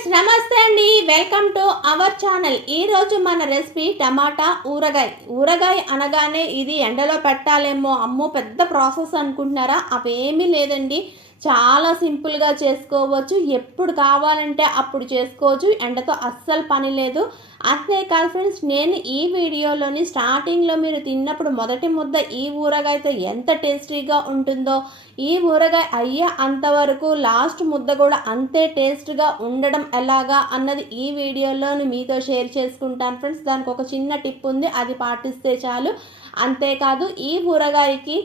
Friends నమస్తే అండి. Welcome to our channel. ఈరోజు మన రెసిపీ టమాటా ఊరగాయ. ఊరగాయ అనగానే ఇది ఎండలో పెట్టాలేమో అమ్మో పెద్ద ప్రాసెస్ అనుకుంటున్నారా? అవేమీ లేదండి. చాలా సింపుల్గా చేసుకోవచ్చు. ఎప్పుడు కావాలంటే అప్పుడు చేసుకోవచ్చు. ఎండతో అస్సలు పని లేదు. అంతేకాదు ఫ్రెండ్స్ నేను ఈ వీడియోలోని స్టార్టింగ్లో మీరు తిన్నప్పుడు మొదటి ముద్ద ఈ ఊరగాయతో ఎంత టేస్టీగా ఉంటుందో ఈ ఊరగాయ అయ్యే అంతవరకు లాస్ట్ ముద్ద కూడా అంతే టేస్ట్గా ఉండడం ఎలాగా అన్నది ఈ వీడియోలోని మీతో షేర్ చేసుకుంటాను ఫ్రెండ్స్. దానికి ఒక చిన్న టిప్ ఉంది అది పాటిస్తే చాలు. అంతేకాదు ఈ ఊరగాయకి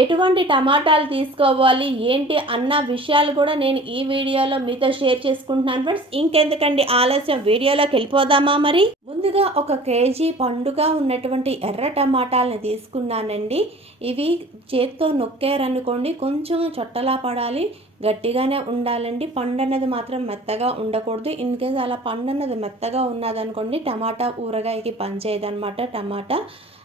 ఎటువంటి టమాటాలు తీసుకోవాలి ఏంటి అన్న విషయాలు కూడా నేను ఈ వీడియోలో మీతో షేర్ చేసుకుంటున్నాను ఫ్రెండ్స్. ఇంకెందుకండి ఆలస్యం వీడియోలోకి వెళ్ళిపోదామా మరి? ముందుగా ఒక కేజీ పండుగా ఉన్నటువంటి ఎర్ర టమాటాలని తీసుకున్నానండి. ఇవి చేత్తో నొక్కారనుకోండి కొంచెం చొట్టలా పడాలి గట్టిగానే ఉండాలండి. పండు అన్నది మాత్రం మెత్తగా ఉండకూడదు. ఇన్ కేస్ అలా పండు అన్నది మెత్తగా ఉన్నదనుకోండి టమాటా ఊరగాయకి పనిచేయదనమాట టమాటా.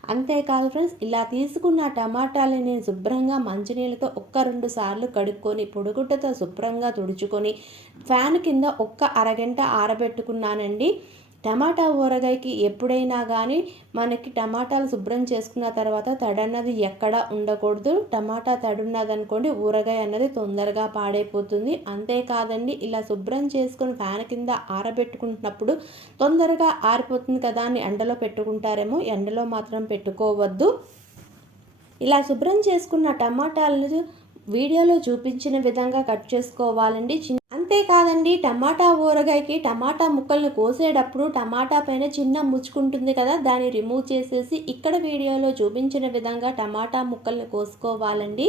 అంతేకాదు ఫ్రెండ్స్ ఇలా తీసుకున్న టమాటాలని నేను శుభ్రంగా మంచినీళ్ళతో ఒక్క రెండు సార్లు కడుక్కొని పొడుగుడ్డతో శుభ్రంగా తుడుచుకొని ఫ్యాన్ కింద ఒక్క అరగంట ఆరబెట్టుకున్నానండి. టమాటా ఊరగాయకి ఎప్పుడైనా కానీ మనకి టమాటాలు శుభ్రం చేసుకున్న తర్వాత తడన్నది ఎక్కడ ఉండకూడదు. టమాటా తడున్నదనుకోండి ఊరగాయ అన్నది తొందరగా పాడైపోతుంది. అంతేకాదండి ఇలా శుభ్రం చేసుకుని ఫ్యాన్ కింద ఆరబెట్టుకుంటున్నప్పుడు తొందరగా ఆరిపోతుంది కదా అని ఎండలో పెట్టుకుంటారేమో ఎండలో మాత్రం పెట్టుకోవద్దు. ఇలా శుభ్రం చేసుకున్న టమాటాలను వీడియోలో చూపించిన విధంగా కట్ చేసుకోవాలండి. చిన్న అంతేకాదండి టమాటా ఊరగాయకి టమాటా ముక్కలను కోసేటప్పుడు టమాటా పైన చిన్న ముచ్చుకుంటుంది కదా దాన్ని రిమూవ్ చేసేసి ఇక్కడ వీడియోలో చూపించిన విధంగా టమాటా ముక్కల్ని కోసుకోవాలండి.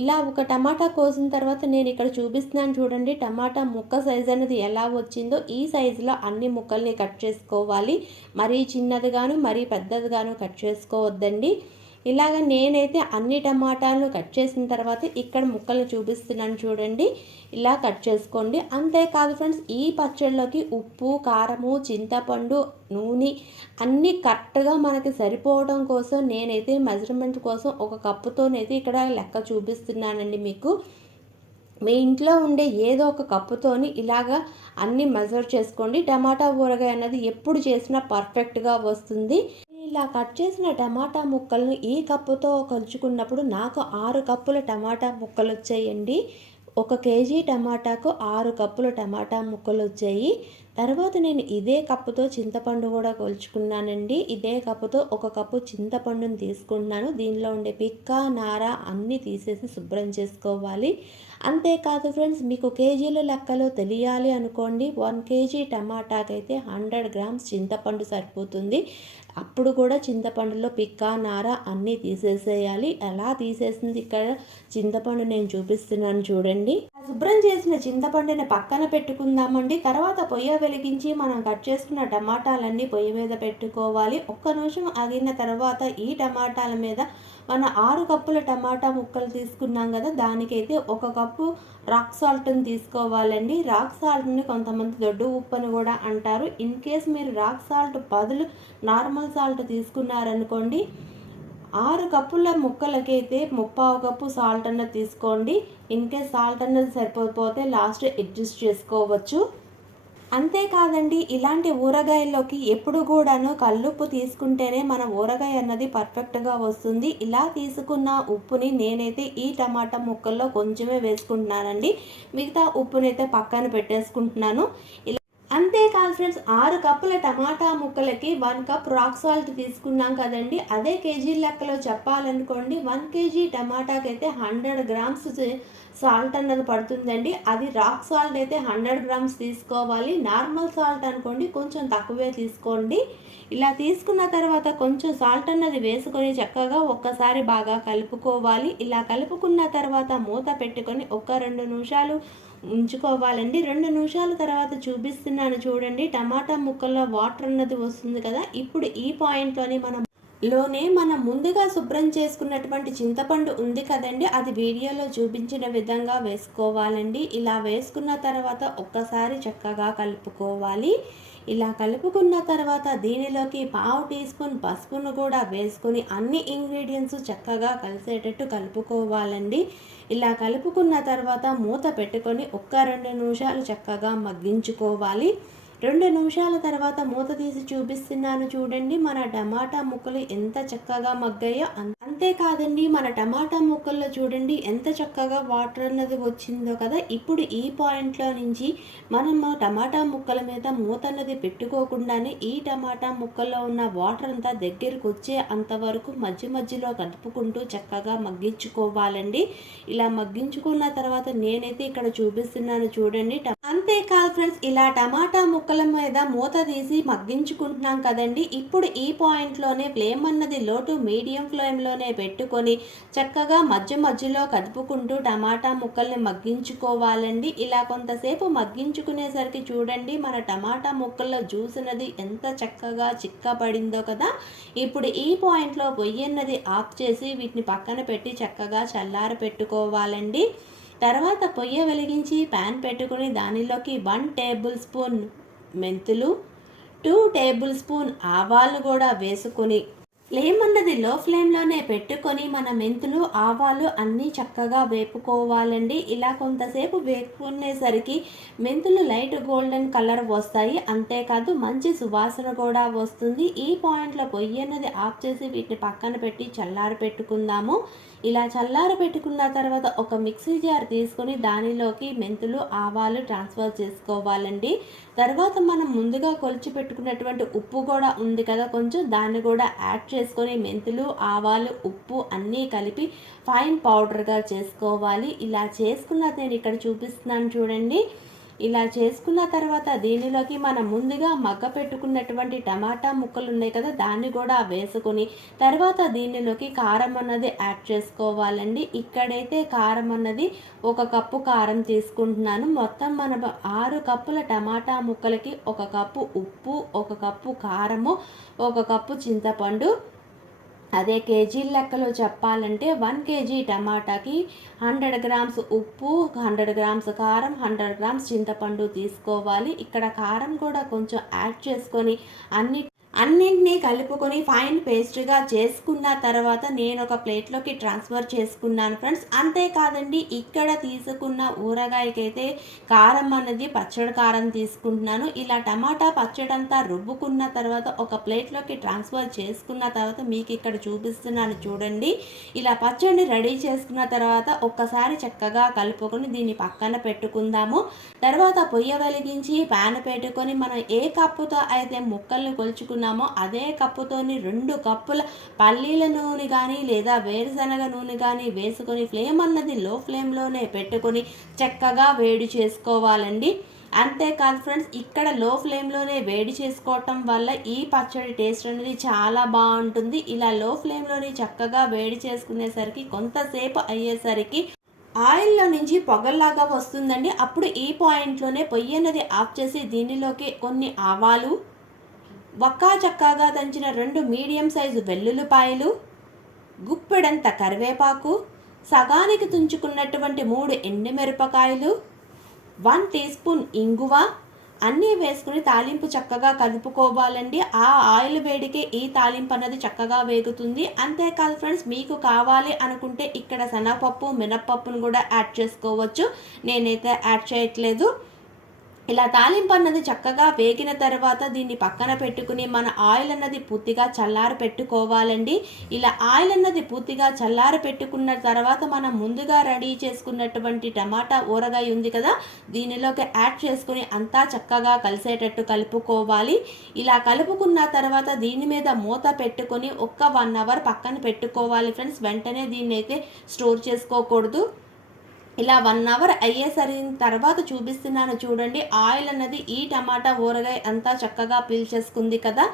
ఇలా ఒక టమాటా కోసిన తర్వాత నేను ఇక్కడ చూపిస్తున్నాను చూడండి టమాటా ముక్క సైజ్ అనేది ఎలా వచ్చిందో ఈ సైజులో అన్ని ముక్కల్ని కట్ చేసుకోవాలి. మరీ చిన్నదిగాను మరీ పెద్దదిగాను కట్ చేసుకోవద్దండి. ఇలాగ నేనైతే అన్ని టమాటాలను కట్ చేసిన తర్వాత ఇక్కడ ముక్కలు చూపిస్తున్నాను చూడండి. ఇలా కట్ చేసుకోండి. అంతేకాదు ఫ్రెండ్స్ ఈ పచ్చళ్ళకి ఉప్పు కారము చింతపండు నూనె అన్నీ కరెక్ట్గా మనకి సరిపోవడం కోసం నేనైతే మెజర్మెంట్ కోసం ఒక కప్పుతోనైతే ఇక్కడ లెక్క చూపిస్తున్నానండి మీకు. మీ ఇంట్లో ఉండే ఏదో ఒక కప్పుతోని ఇలాగా అన్నీ మెజర్ చేసుకోండి. టమాటా ఊరగాయ అనేది ఎప్పుడు చేసినా పర్ఫెక్ట్గా వస్తుంది. ఇలా కట్ చేసిన టమాటా ముక్కలను ఈ కప్పుతో కొలుచుకున్నప్పుడు నాకు ఆరు కప్పుల టమాటా ముక్కలు వచ్చాయండి ఒక కేజీ టమాటాకు ఆరు కప్పుల టమాటా ముక్కలు వచ్చాయి తర్వాత నేను ఇదే కప్పుతో చింతపండు కూడా కొలుచుకున్నానండి. ఇదే కప్పుతో ఒక కప్పు చింతపండుని తీసుకున్నాను దీనిలో ఉండే పిక్క నార అన్నీ తీసేసి శుభ్రం చేసుకోవాలి. అంతేకాదు ఫ్రెండ్స్ మీకు కేజీల లెక్కలో తెలియాలి అనుకోండి. వన్ కేజీ టమాటాకైతే హండ్రెడ్ గ్రామ్స్ చింతపండు సరిపోతుంది. అప్పుడు కూడా చింతపండులో పిక్క నార అన్నీ తీసేసేయాలి. ఎలా తీసేసింది ఇక్కడ చింతపండు నేను చూపిస్తున్నాను చూడండి. శుభ్రం చేసిన చింతపండుని పక్కన పెట్టుకుందామండి. తర్వాత పొయ్య వెలిగించి మనం కట్ చేసుకున్న టమాటాలన్నీ పొయ్యి మీద పెట్టుకోవాలి. ఒక్క నిమిషం ఆగిన తర్వాత ఈ టమాటాల మీద మన ఆరు కప్పుల టమాటా ముక్కలు తీసుకున్నాం కదా దానికైతే ఒక కప్పు రాక్ సాల్ట్ని తీసుకోవాలండి. రాక్ సాల్ట్ని కొంతమంది దొడ్డు ఉప్పు అని కూడా అంటారు. ఇన్ కేస్ మీరు రాక్ సాల్ట్ బదులు నార్మల్ సాల్ట్ తీసుకున్నారనుకోండి ఆరు కప్పుల ముక్కలకైతే ముప్పావు కప్పు సాల్ట్ అన్నది తీసుకోండి. ఇన్ కేస్ సాల్ట్ అన్నది సరిపోతే లాస్ట్ అడ్జస్ట్ చేసుకోవచ్చు. అంతేకాదండి ఇలాంటి ఊరగాయల్లోకి ఎప్పుడు కూడాను కల్లుప్పు తీసుకుంటేనే మన ఊరగాయ అన్నది పర్ఫెక్ట్గా వస్తుంది. ఇలా తీసుకున్న ఉప్పుని నేనైతే ఈ టమాటా ముక్కల్లో కొంచెమే వేసుకుంటున్నానండి. మిగతా ఉప్పునైతే పక్కన పెట్టేసుకుంటున్నాను. ఇలా అంతేకాదు ఫ్రెండ్స్ ఆరు కప్పుల టమాటా ముక్కలకి వన్ కప్ రాక్ సాల్ట్ తీసుకున్నాం కదండి. అదే కేజీ లెక్కలో చెప్పాలనుకోండి వన్ కేజీ టమాటాకి అయితే హండ్రెడ్ గ్రామ్స్ సాల్ట్ అన్నది పడుతుందండి. అది రాక్ సాల్ట్ అయితే హండ్రెడ్ గ్రామ్స్ తీసుకోవాలి. నార్మల్ సాల్ట్ అనుకోండి కొంచెం తక్కువే తీసుకోండి. ఇలా తీసుకున్న తర్వాత కొంచెం సాల్ట్ అన్నది వేసుకొని చక్కగా ఒక్కసారి బాగా కలుపుకోవాలి. ఇలా కలుపుకున్న తర్వాత మూత పెట్టుకొని ఒక రెండు నిమిషాలు ఉంచుకోవాలండి. రెండు నిమిషాల తర్వాత చూపిస్తున్నాను చూడండి. టమాటా ముక్కల్లో వాటర్ అన్నది వస్తుంది కదా. ఇప్పుడు ఈ పాయింట్లోనే మనం లోనే మనం ముందుగా శుభ్రం చేసుకున్నటువంటి చింతపండు ఉంది కదండి. అది వీడియోలో చూపించిన విధంగా వేసుకోవాలండి. ఇలా వేసుకున్న తర్వాత ఒక్కసారి చక్కగా కలుపుకోవాలి. ఇలా కలుపుకున్న తర్వాత దీనిలోకి పావు టీ స్పూన్ పసుపును కూడా వేసుకొని అన్ని ఇంగ్రీడియంట్స్ చక్కగా కలిసేటట్టు కలుపుకోవాలండి. ఇలా కలుపుకున్న తర్వాత మూత పెట్టుకొని ఒక్క రెండు నిమిషాలు చక్కగా మగ్గించుకోవాలి. రెండు నిమిషాల తర్వాత మూత తీసి చూపిస్తున్నాను చూడండి మన టమాటా ముక్కలు ఎంత చక్కగా మగ్గాయో అంతేకాదండి మన టమాటా ముక్కల్లో చూడండి ఎంత చక్కగా వాటర్ అన్నది వచ్చిందో కదా. ఇప్పుడు ఈ పాయింట్లో నుంచి మనము టమాటా ముక్కల మీద మూత అన్నది పెట్టుకోకుండానే ఈ టమాటా ముక్కల్లో ఉన్న వాటర్ అంతా దగ్గరికి వచ్చే అంతవరకు మధ్య మధ్యలో కలుపుకుంటూ చక్కగా మగ్గించుకోవాలండి. ఇలా మగ్గించుకున్న తర్వాత నేనైతే ఇక్కడ చూపిస్తున్నాను చూడండి అంతేకాదు ఫ్రెండ్స్ ఇలా టమాటా ముక్కల మీద మూత తీసి మగ్గించుకుంటున్నాం కదండి. ఇప్పుడు ఈ పాయింట్లోనే ఫ్లేమ్ అన్నది లోటు మీడియం ఫ్లేమ్లోనే పెట్టుకొని చక్కగా మధ్య మధ్యలో కదుపుకుంటూ టమాటా ముక్కల్ని మగ్గించుకోవాలండి. ఇలా కొంతసేపు మగ్గించుకునేసరికి చూడండి మన టమాటా ముక్కల్లో జ్యూస్ అన్నది ఎంత చక్కగా చిక్కబడిందో కదా. ఇప్పుడు ఈ పాయింట్లో పొయ్యి అన్నది ఆఫ్ చేసి వీటిని పక్కన పెట్టి చక్కగా చల్లార పెట్టుకోవాలండి తర్వాత పొయ్యి వెలిగించి ప్యాన్ పెట్టుకుని దానిలోకి వన్ టేబుల్ స్పూన్ మెంతులు టూ టేబుల్ స్పూన్ ఆవాలు కూడా వేసుకొని ఫ్లేమ్ అన్నది లో ఫ్లేమ్లోనే పెట్టుకొని మన మెంతులు ఆవాలు అన్నీ చక్కగా వేపుకోవాలండి. ఇలా కొంతసేపు వేపుకునేసరికి మెంతులు లైట్ గోల్డెన్ కలర్ వస్తాయి. అంతేకాదు మంచి సువాసన కూడా వస్తుంది. ఈ పాయింట్లో పొయ్యి అన్నది ఆఫ్ చేసి వీటిని పక్కన పెట్టి చల్లారి పెట్టుకుందాము. ఇలా చల్లారి పెట్టుకున్న తర్వాత ఒక మిక్సీ జార్ తీసుకొని దానిలోకి మెంతులు ఆవాలు ట్రాన్స్ఫర్ చేసుకోవాలండి. తర్వాత మనం ముందుగా కొలిచి పెట్టుకున్నటువంటి ఉప్పు కూడా ఉంది కదా కొంచెం దాన్ని కూడా యాడ్ చేసుకొని మెంతులు ఆవాలు ఉప్పు అన్నీ కలిపి ఫైన్ పౌడర్గా చేసుకోవాలి. ఇలా చేసుకున్నది నేను ఇక్కడ చూపిస్తున్నాను చూడండి. ఇలా చేసుకున్న తర్వాత దీనిలోకి మనం ముందుగా మగ్గ పెట్టుకున్నటువంటి టమాటా ముక్కలు ఉన్నాయి కదా దాన్ని కూడా వేసుకొని తర్వాత దీనిలోకి కారం అన్నది యాడ్ చేసుకోవాలండి. ఇక్కడైతే కారం అన్నది ఒక కప్పు కారం తీసుకుంటున్నాను. మొత్తం మన ఆరు కప్పుల టమాటా ముక్కలకి ఒక కప్పు ఉప్పు ఒక కప్పు కారము ఒక కప్పు చింతపండు అదే కేజీ లెక్కలో చెప్పాలంటే వన్ కేజీ టమాటాకి హండ్రెడ్ గ్రామ్స్ ఉప్పు హండ్రెడ్ గ్రామ్స్ కారం హండ్రెడ్ గ్రామ్స్ చింతపండు తీసుకోవాలి. ఇక్కడ కారం కూడా కొంచెం యాడ్ చేసుకొని అన్ని అన్నింటినీ కలుపుకొని ఫైన్ పేస్ట్గా చేసుకున్న తర్వాత నేను ఒక ప్లేట్లోకి ట్రాన్స్ఫర్ చేసుకున్నాను ఫ్రెండ్స్ అంతేకాదండి ఇక్కడ తీసుకున్న ఊరగాయకైతే కారం అనేది పచ్చడి కారం తీసుకుంటున్నాను. ఇలా టమాటా పచ్చడి అంతా రుబ్బుకున్న తర్వాత ఒక ప్లేట్లోకి ట్రాన్స్ఫర్ చేసుకున్న తర్వాత మీకు ఇక్కడ చూపిస్తున్నాను చూడండి. ఇలా పచ్చడిని రెడీ చేసుకున్న తర్వాత ఒక్కసారి చక్కగా కలుపుకొని దీన్ని పక్కన పెట్టుకుందాము. తర్వాత పొయ్య వెలిగించి ప్యాన్ పెట్టుకొని మనం ఏ కప్పుతో అయితే ముక్కల్ని కొలుచుకున్న తీసుకున్నామో అదే కప్పుతోని రెండు కప్పుల పల్లీల నూనె కానీ లేదా వేరుశనగ నూనె కానీ వేసుకొని ఫ్లేమ్ అన్నది లో ఫ్లేమ్లోనే పెట్టుకొని చక్కగా వేడి చేసుకోవాలండి. అంతేకాదు ఫ్రెండ్స్ ఇక్కడ లో ఫ్లేమ్లోనే వేడి చేసుకోవటం వల్ల ఈ పచ్చడి టేస్ట్ అనేది చాలా బాగుంటుంది. ఇలా లో ఫ్లేమ్లోని చక్కగా వేడి చేసుకునేసరికి కొంతసేపు అయ్యేసరికి ఆయిల్లో నుంచి పొగల్లాగా వస్తుందండి. అప్పుడు ఈ పాయింట్లోనే పొయ్యి అనేది ఆఫ్ చేసి దీనిలోకి కొన్ని ఆవాలు వక్కా చక్కాగా దంచిన రెండు మీడియం సైజు వెల్లుల్లిపాయలు గుప్పెడంత కరివేపాకు సగానికి తుంచుకున్నటువంటి మూడు ఎండుమిరపకాయలు వన్ టీ స్పూన్ ఇంగువ అన్నీ వేసుకుని తాలింపు చక్కగా కలుపుకోవాలండి. ఆ ఆయిల్ వేడికే ఈ తాలింపు అన్నది చక్కగా వేగుతుంది. అంతేకాదు ఫ్రెండ్స్ మీకు కావాలి అనుకుంటే ఇక్కడ శనగపప్పు మినప్పప్పును కూడా యాడ్ చేసుకోవచ్చు. నేనైతే యాడ్ చేయట్లేదు. ఇలా తాలింపు అన్నది చక్కగా వేగిన తర్వాత దీన్ని పక్కన పెట్టుకుని మన ఆయిల్ అన్నది పూర్తిగా చల్లారి పెట్టుకోవాలండి. ఇలా ఆయిల్ అన్నది పూర్తిగా చల్లారి పెట్టుకున్న తర్వాత మనం ముందుగా రెడీ చేసుకున్నటువంటి టమాటా ఊరగాయ ఉంది కదా దీనిలోకి యాడ్ చేసుకుని అంతా చక్కగా కలిసేటట్టు కలుపుకోవాలి. ఇలా కలుపుకున్న తర్వాత దీని మీద మూత పెట్టుకొని ఒక్క వన్ అవర్ పక్కన పెట్టుకోవాలి ఫ్రెండ్స్. వెంటనే దీన్ని అయితే స్టోర్ చేసుకోకూడదు. ఇలా వన్ అవర్ అయ్యేసరిన తర్వాత చూపిస్తున్నాను చూడండి. ఆయిల్ అన్నది ఈ టమాటా ఊరగాయ అంతా చక్కగా పీల్చేసుకుంది కదా.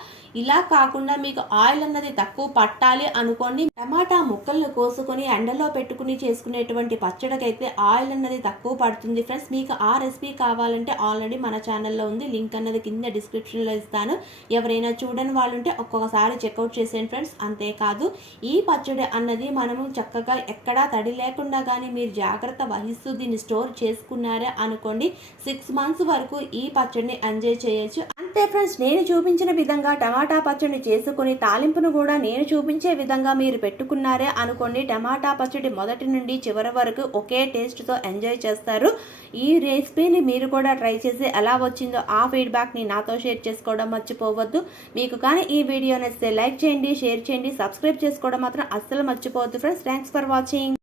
ఇలా కాకుండా మీకు ఆయిల్ అన్నది తక్కువ పట్టాలి అనుకోండి. టమాటా ముక్కలను కోసుకొని ఎండలో పెట్టుకుని చేసుకునేటువంటి పచ్చడికైతే ఆయిల్ అన్నది తక్కువ పడుతుంది. ఫ్రెండ్స్ మీకు ఆ రెసిపీ కావాలంటే ఆల్రెడీ మన ఛానల్లో ఉంది. లింక్ అన్నది కింద డిస్క్రిప్షన్లో ఇస్తాను. ఎవరైనా చూడని వాళ్ళు ఉంటే ఒక్కొక్కసారి చెక్అవుట్ చేసేయండి ఫ్రెండ్స్. అంతేకాదు ఈ పచ్చడి అన్నది మనము చక్కగా ఎక్కడా తడి లేకుండా కానీ మీరు జాగ్రత్త వహిస్తూ దీన్ని స్టోర్ చేసుకున్నారా అనుకోండి సిక్స్ మంత్స్ వరకు ఈ పచ్చడిని ఎంజాయ్ చేయొచ్చు. అంతే ఫ్రెండ్స్ నేను చూపించిన విధంగా టమాటా పచ్చడి చేసుకుని తాలింపును కూడా నేను చూపించే విధంగా మీరు పెట్టుకున్నారే అనుకోండి టమాటా పచ్చడి మొదటి నుండి చివరి వరకు ఒకే టేస్ట్తో ఎంజాయ్ చేస్తారు. ఈ రెసిపీని మీరు కూడా ట్రై చేసి ఎలా వచ్చిందో ఆ ఫీడ్బ్యాక్ని నాతో షేర్ చేసుకోవడం మర్చిపోవద్దు. మీకు కానీ ఈ వీడియో నచ్చితే లైక్ చేయండి షేర్ చేయండి సబ్స్క్రైబ్ చేసుకోవడం మాత్రం అస్సలు మర్చిపోవద్దు. Friends thanks for watching.